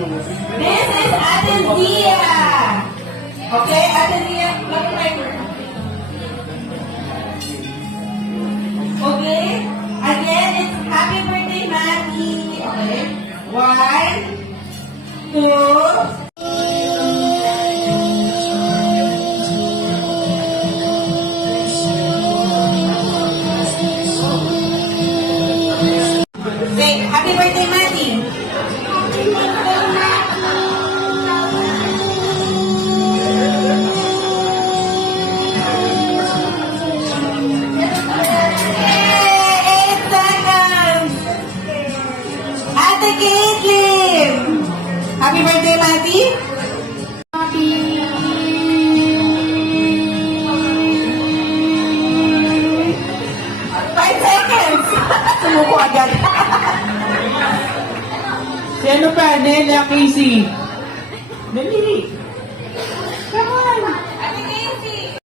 This is Ate Dia. Okay, Ate Dia, lagi tayo. Okay, again, it's happy birthday, Manny. Okay, 1, 2, say, happy birthday, Manny. Hey, 8 seconds. Ate Caitlin. Happy birthday, Mati. Five seconds. Sumuko agad. Si ano pa, Nelia Casey.